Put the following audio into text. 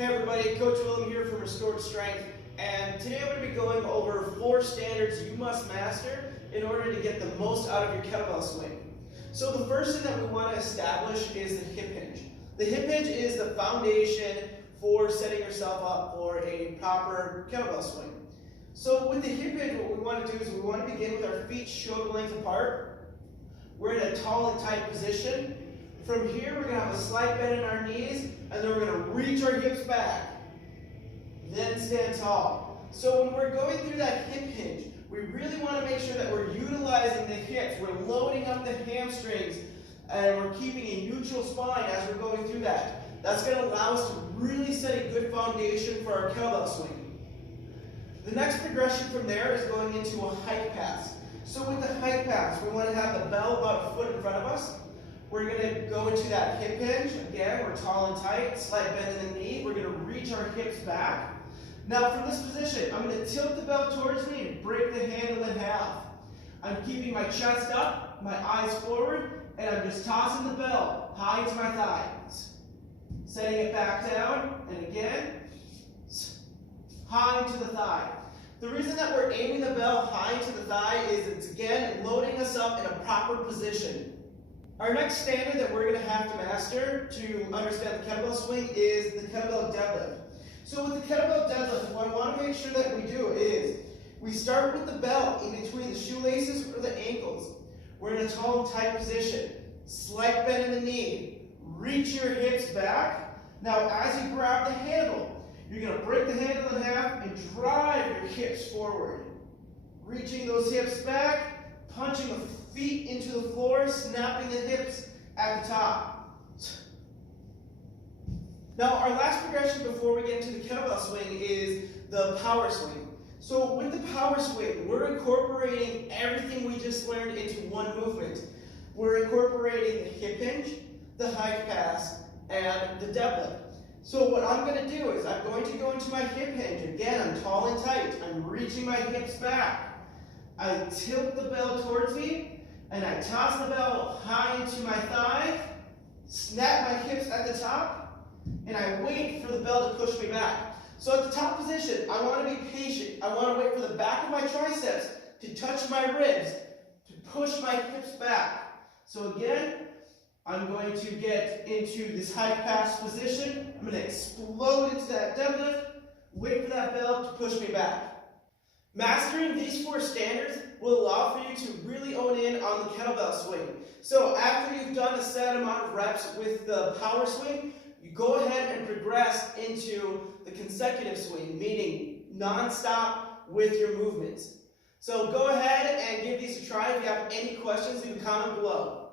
Hey everybody, Coach Willem here from Restored Strength, and today I'm going to be going over 4 standards you must master in order to get the most out of your kettlebell swing. So the first thing that we want to establish is the hip hinge. The hip hinge is the foundation for setting yourself up for a proper kettlebell swing. So with the hip hinge, what we want to do is we want to begin with our feet shoulder length apart. We're in a tall and tight position. From here, we're going to have a slight bend in our knees, and then we're going to reach our hips back. Then stand tall. So when we're going through that hip hinge, we really want to make sure that we're utilizing the hips. We're loading up the hamstrings, and we're keeping a neutral spine as we're going through that. That's going to allow us to really set a good foundation for our kettlebell swing. The next progression from there is going into a hike pass. So with the hike pass, we want to have the bell about a foot in front of us. We're going to go into that hip hinge. Again, we're tall and tight, slight bend in the knee. We're going to reach our hips back. Now from this position, I'm going to tilt the bell towards me and break the handle in half. I'm keeping my chest up, my eyes forward, and I'm just tossing the bell high into my thighs. Setting it back down, and again, high into the thigh. The reason that we're aiming the bell high into the thigh is it's, again, loading us up in a proper position. Our next standard that we're going to have to master to understand the kettlebell swing is the kettlebell deadlift. So with the kettlebell deadlift, what I want to make sure that we do is we start with the bell in between the shoelaces or the ankles. We're in a tall and tight position. Slight bend in the knee. Reach your hips back. Now as you grab the handle, you're going to break the handle in half and drive your hips forward. Reaching those hips back, punching the feet into the floor, snapping the hips at the top. Now our last progression before we get into the kettlebell swing is the power swing. So with the power swing, we're incorporating everything we just learned into one movement. We're incorporating the hip hinge, the hike pass, and the deadlift. So what I'm going to do is I'm going to go into my hip hinge. Again, I'm tall and tight. I'm reaching my hips back. I tilt the bell towards me, and I toss the bell high into my thigh, snap my hips at the top, and I wait for the bell to push me back. So at the top position, I want to be patient. I want to wait for the back of my triceps to touch my ribs, to push my hips back. So again, I'm going to get into this high pass position. I'm going to explode into that deadlift, wait for that bell to push me back. Mastering these 4 standards will allow for you to really own in on the kettlebell swing. So after you've done a set amount of reps with the power swing, you go ahead and progress into the consecutive swing, meaning non-stop with your movements. So go ahead and give these a try. If you have any questions, leave a comment below.